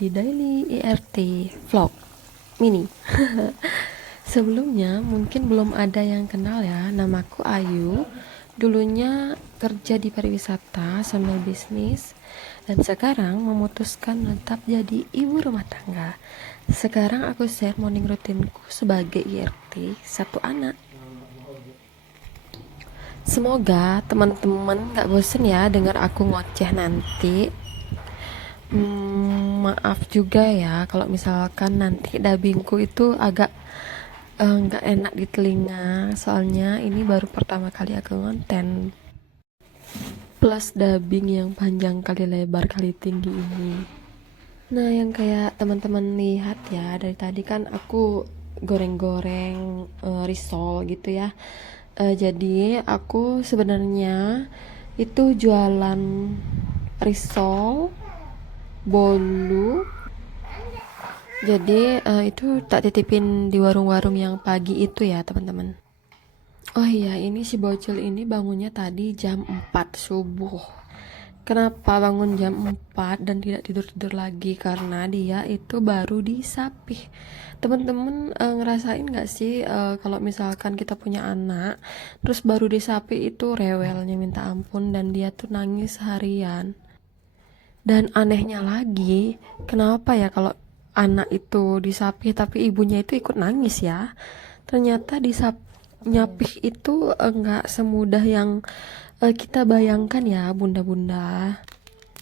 di Daily IRT Vlog Mini. Sebelumnya mungkin belum ada yang kenal ya, namaku Ayu. Dulunya kerja di pariwisata sambil bisnis, dan sekarang memutuskan menetap jadi ibu rumah tangga. Sekarang aku share morning rutinku sebagai IRT satu anak. Semoga teman-teman gak bosen ya dengar aku ngoceh nanti. Maaf juga ya kalau misalkan nanti dubbingku itu agak nggak enak di telinga, soalnya ini baru pertama kali aku ngonten plus dubbing yang panjang kali lebar kali tinggi ini. Nah, yang kayak teman-teman lihat ya, dari tadi kan aku goreng-goreng risol gitu ya. Jadi aku sebenarnya itu jualan risol bolu. Jadi itu tak titipin di warung-warung yang pagi itu ya teman-teman. Oh iya, ini si bocil ini bangunnya tadi jam 4 subuh. Kenapa bangun jam 4 dan tidak tidur-tidur lagi? Karena dia itu baru disapih. Teman-teman ngerasain gak sih kalau misalkan kita punya anak terus baru disapih itu rewelnya minta ampun, dan dia tuh nangis harian. Dan anehnya lagi, kenapa ya kalau anak itu disapih tapi ibunya itu ikut nangis ya? Ternyata nyapih itu enggak semudah yang kita bayangkan ya bunda-bunda.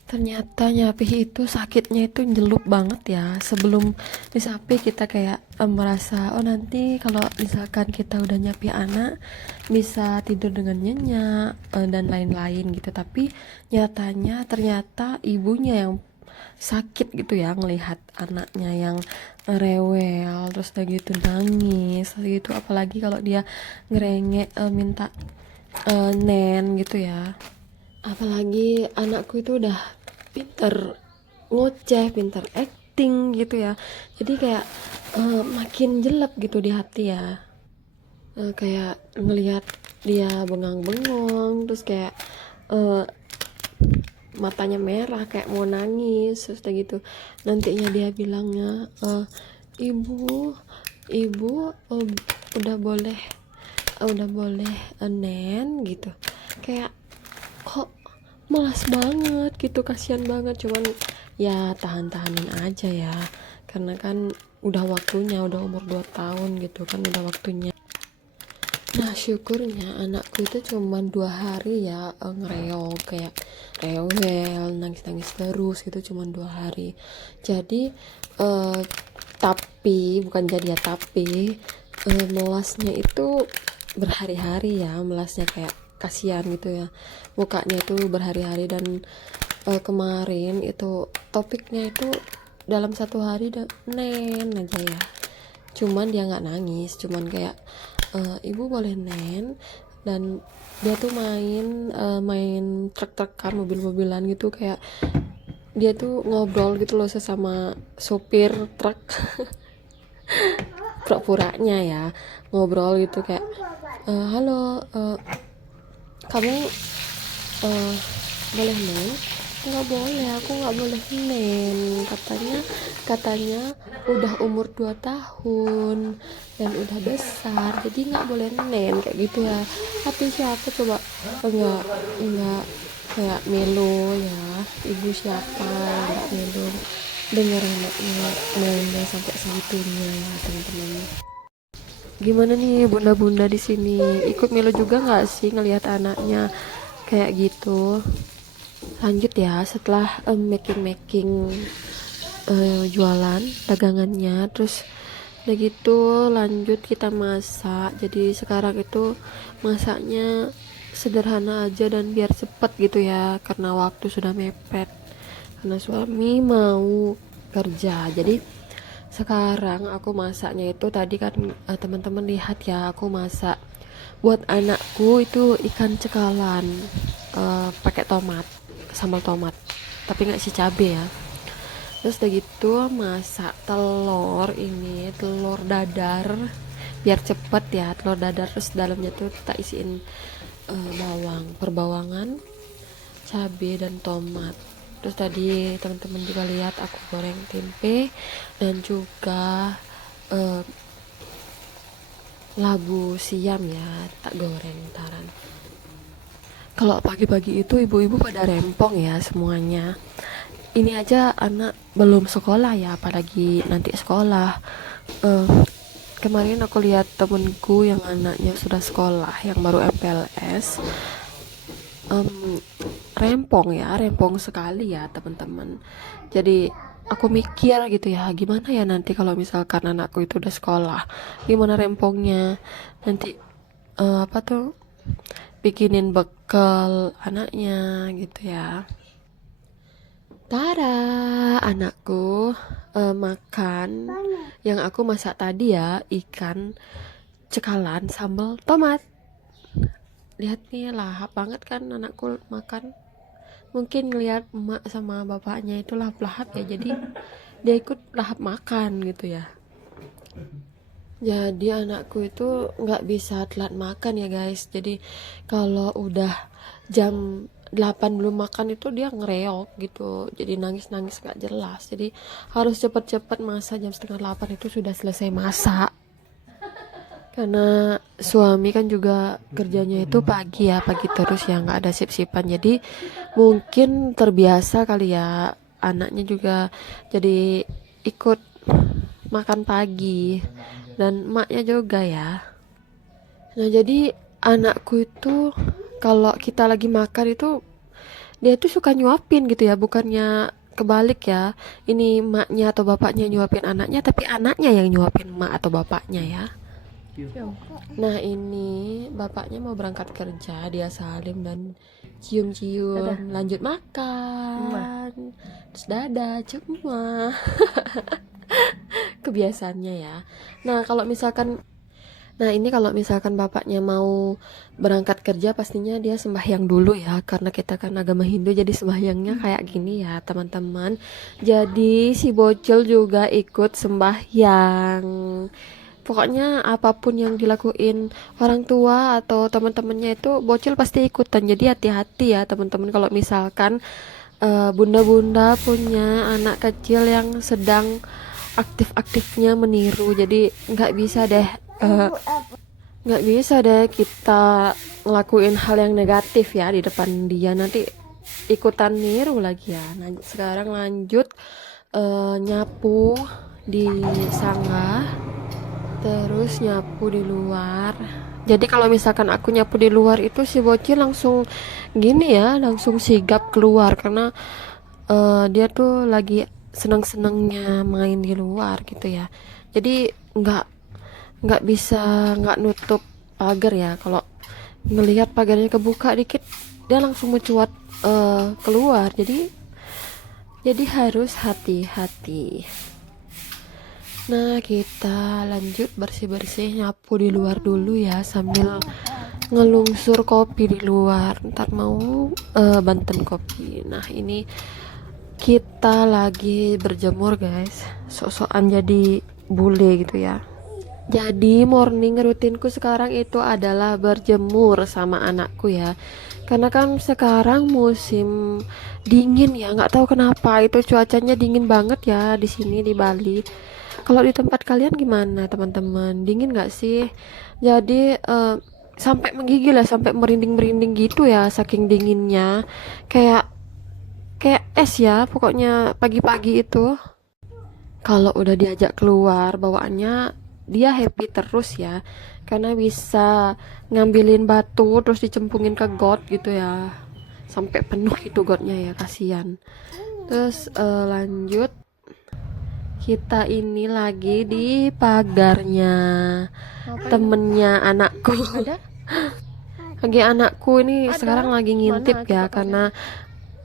Ternyata nyapih itu sakitnya itu nyelup banget ya. Sebelum disapih kita kayak merasa oh nanti kalau misalkan kita udah nyapih anak bisa tidur dengan nyenyak dan lain-lain gitu. Tapi nyatanya ternyata ibunya yang sakit gitu ya ngelihat anaknya yang rewel terus udah gitu nangis gitu, apalagi kalau dia ngerengek minta nen gitu ya. Apalagi anakku itu udah pinter ngoceh, pinter acting gitu ya, jadi kayak makin jelek gitu di hati ya. Kayak ngelihat dia bengang-bengong terus kayak matanya merah kayak mau nangis terus kayak gitu. Nantinya dia bilangnya ibu udah boleh nen gitu. Kayak kok malas banget gitu, kasihan banget. Cuman ya tahan-tahanin aja ya, karena kan udah waktunya, udah umur 2 tahun gitu kan, udah waktunya. Nah, syukurnya anakku itu cuma 2 hari ya ngereok kayak rewel, nangis-nangis terus gitu, cuma 2 hari. Jadi tapi bukan jadi ya, tapi melasnya itu berhari-hari ya, melasnya kayak kasihan gitu ya, mukanya itu berhari-hari. Dan kemarin itu topiknya itu dalam 1 hari nen aja ya, cuman dia nggak nangis, cuman kayak ibu boleh nen. Dan dia tuh main truk-trukan, mobil-mobilan gitu, kayak dia tuh ngobrol gitu loh sesama sopir truk. Pura-puranya ya ngobrol gitu kayak halo, kamu boleh nen? Nggak boleh, aku nggak boleh nen, katanya udah umur 2 tahun dan udah besar jadi nggak boleh nen kayak gitu ya. Tapi siapa coba enggak kayak melo ya, ibu siapa yang nggak melo dengar anaknya nennya sampai segitunya ya teman-teman. Gimana nih bunda-bunda di sini, ikut melo juga nggak sih ngelihat anaknya kayak gitu? Lanjut ya, setelah making jualan dagangannya, terus udah gitu lanjut kita masak. Jadi sekarang itu masaknya sederhana aja dan biar cepet gitu ya, karena waktu sudah mepet, karena suami mau kerja. Jadi sekarang aku masaknya itu tadi kan teman-teman lihat ya, aku masak buat anakku itu ikan cekalan pakai tomat, sambal tomat, tapi nggak isi cabe ya. Terus udah gitu masak telur dadar biar cepet ya, telur dadar. Terus dalamnya tuh kita isiin perbawangan, cabe dan tomat. Terus tadi teman-teman juga lihat aku goreng tempe dan juga labu siam ya, tak goreng taran. Kalau pagi-pagi itu ibu-ibu pada rempong ya semuanya. Ini aja anak belum sekolah ya, apalagi nanti sekolah. Kemarin aku lihat temenku yang anaknya sudah sekolah, yang baru MPLS, rempong sekali ya teman-teman. Jadi aku mikir gitu ya, gimana ya nanti kalau misalkan anakku itu udah sekolah, gimana rempongnya nanti, apa tuh, bikinin bekal anaknya gitu ya. Tara, anakku makan yang aku masak tadi ya, ikan cekalan sambal tomat. Lihat nih, lahap banget kan anakku makan. Mungkin ngeliat emak sama bapaknya itu lahap-lahap ya, jadi dia ikut lahap makan gitu ya. Jadi anakku itu nggak bisa telat makan ya guys. Jadi kalau udah jam 8 belum makan itu dia ngereok gitu. Jadi nangis-nangis gak jelas. Jadi harus cepet-cepet masak, jam setengah 8 itu sudah selesai masak. Karena suami kan juga kerjanya itu pagi ya, pagi terus ya, nggak ada sip-sipan. Jadi mungkin terbiasa kali ya, anaknya juga jadi ikut makan pagi dan emaknya juga ya. Nah jadi anakku itu kalau kita lagi makan itu dia tuh suka nyuapin gitu ya, bukannya kebalik ya. Ini emaknya atau bapaknya nyuapin anaknya, tapi anaknya yang nyuapin emak atau bapaknya ya. Nah ini bapaknya mau berangkat kerja, dia salim dan cium-cium, lanjut makan, terus dadah, cuma kebiasaannya ya. Nah ini kalau misalkan bapaknya mau berangkat kerja, pastinya dia sembahyang dulu ya, karena kita kan agama Hindu, jadi sembahyangnya kayak gini ya teman-teman. Jadi si bocil juga ikut sembahyang. Pokoknya apapun yang dilakuin orang tua atau teman-temannya itu bocil pasti ikutan. Jadi hati-hati ya teman-teman, kalau misalkan bunda-bunda punya anak kecil yang sedang aktif-aktifnya meniru. Jadi nggak bisa deh kita ngelakuin hal yang negatif ya di depan dia, nanti ikutan niru lagi ya. Nah, sekarang lanjut nyapu di sangga, terus nyapu di luar. Jadi kalau misalkan aku nyapu di luar itu si bocil langsung gini ya, langsung sigap keluar karena dia tuh lagi seneng-senengnya main di luar gitu ya. Jadi nggak bisa nggak nutup pagar ya. Kalau ngelihat pagarnya kebuka dikit dia langsung mencuat keluar. Jadi harus hati-hati. Nah kita lanjut bersih-bersih, nyapu di luar dulu ya, sambil ngelungsur kopi di luar, ntar mau Banten kopi. Nah ini kita lagi berjemur guys, sok-sokan jadi bule gitu ya. Jadi morning rutinku sekarang itu adalah berjemur sama anakku ya, karena kan sekarang musim dingin ya, nggak tahu kenapa itu cuacanya dingin banget ya di sini di Bali. Kalau di tempat kalian gimana teman-teman, dingin nggak sih? Jadi sampai menggigil ya, sampai merinding-merinding gitu ya, saking dinginnya, kayak kayak es ya pokoknya pagi-pagi itu. Kalau udah diajak keluar bawaannya dia happy terus ya, karena bisa ngambilin batu terus dicempungin ke got gitu ya, sampai penuh itu gotnya ya, kasihan. Terus lanjut, kita ini lagi di pagarnya temennya anakku. Lagi anakku ini sekarang lagi ngintip ya, karena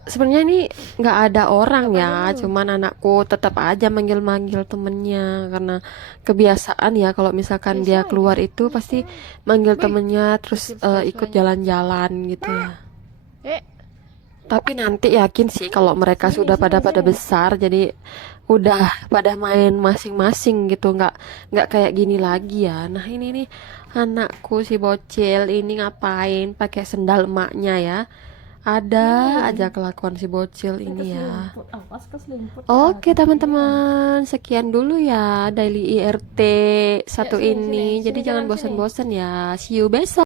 sebenarnya ini nggak ada orang ya, cuman anakku tetap aja manggil-manggil temennya karena kebiasaan ya, kalau misalkan dia keluar itu pasti manggil temennya terus ikut jalan-jalan gitu ya. Tapi nanti yakin sih kalau mereka sudah pada besar, jadi udah pada main masing-masing gitu, nggak kayak gini lagi ya. Nah ini nih anakku si bocil ini ngapain pakai sendal emaknya ya, Ada aja kelakuan si bocil ini ya. Keselimput, awas keselimput. Oke teman-teman, sekian dulu ya daily IRT satu sini, ini. sini. Jadi Sini, jangan jalan sini. bosan-bosan ya. See you besok.